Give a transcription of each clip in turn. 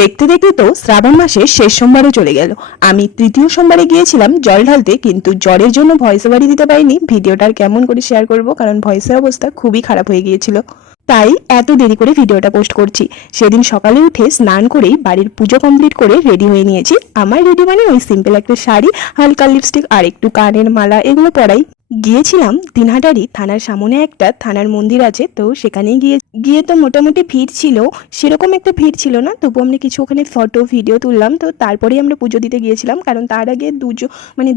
দেখতে দেখতে তো শ্রাবণ মাসের শেষ সোমবারও চলে গেল। আমি তৃতীয় সোমবারে গিয়েছিলাম জল ঢালতে, কিন্তু জ্বরের জন্য ভয়েস ওভারই দিতে পারিনি। ভিডিওটা আর কেমন করে শেয়ার করব, কারণ ভয়েসের অবস্থা খুবই খারাপ হয়ে গিয়েছিল। তাই এত দেরি করে ভিডিওটা পোস্ট করছি। সেদিন সকালে উঠে স্নান করেই বাড়ির পুজো কমপ্লিট করে রেডি হয়ে নিয়েছি। আমার রেডি মানে ওই সিম্পল একটা শাড়ি, হালকা লিপস্টিক আর একটু কানের মালা, এগুলো পরাই গিয়েছিলাম। দিনহাটারই থানার সামনে একটা থানার মন্দির আছে, তো সেখানেই গিয়ে তো মোটামুটি ভিড় ছিল, সেরকম একটা ভিড় ছিল না, তবু আমরা কিছু ওখানে ফটো ভিডিও তুললাম। তো তারপরেই আমরা পুজো দিতে গিয়েছিলাম, কারণ তার আগে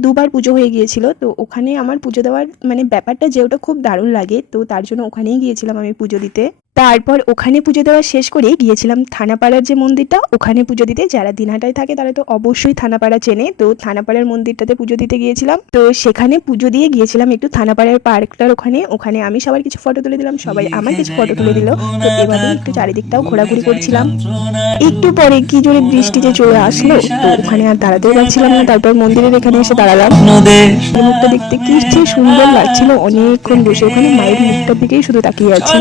দুবার পুজো হয়ে গিয়েছিল। তো ওখানে আমার পুজো দেওয়ার ব্যাপারটা যে ওটা খুব দারুণ লাগে, তো তার জন্য ওখানেই গিয়েছিলাম আমি পুজো দিতে। তারপর ওখানে পুজো দেওয়া শেষ করে গিয়েছিলাম থানাপাড়ার যে মন্দিরটা, ওখানে পুজো দিতে। যারা দিনহাটায় থাকে তারা তো অবশ্যই থানাপাড়া চেনে, তো থানাপাড়ার মন্দিরটাতে পুজো দিতে গিয়েছিলাম। তো সেখানে পুজো দিয়ে গিয়েছিলাম একটু থানাপাড়ার পার্কটার ওখানে আমি সবার কিছু ফটো তুলে দিলাম, সবাই আমার কিছু ফটো তুলে দিল। তো এভাবে একটু চারিদিকটাও ঘোরাঘুরি করছিলাম। একটু পরে কি জোরে বৃষ্টি যে চলে আসলো, তো ওখানে আর দাঁড়াতেও পারছিলাম না। তারপর মন্দিরের এখানে এসে দাঁড়ালাম। মুখটা দেখতে কি যে সুন্দর লাগছিল, অনেকক্ষণ বসে ওখানে মায়ের মুখটার দিকেই শুধু তাকিয়ে আছি।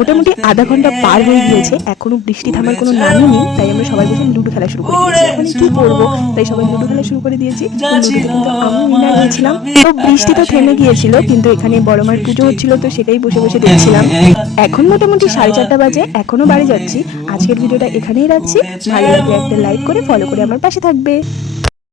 মোটামুটি আধা ঘন্টা পার হয়ে গিয়েছে, এখনো বৃষ্টি থামার কোনো নামই নেই। তাই আমরা সবাই বসে লুডো খেলা শুরু করে দিয়েছি। এখন কি করবো, তাই সবাই লুডো খেলা শুরু করে দিয়েছি। লুডোতে কিন্তু আমি উইনার হয়েছিলাম। তো বৃষ্টি তো থেমে গিয়েছিল, কিন্তু এখানে বড় মার পুজো হচ্ছিল, তো সেটাই বসে বসে দেখছিলাম। এখন মোটামুটি 4:30 বাজে, এখনো বাড়ি যাচ্ছি। আজকের ভিডিওটা এখানেই রাখছি। ভালো লাগলে একটা লাইক করে ফলো করে আমার পাশে থাকবে।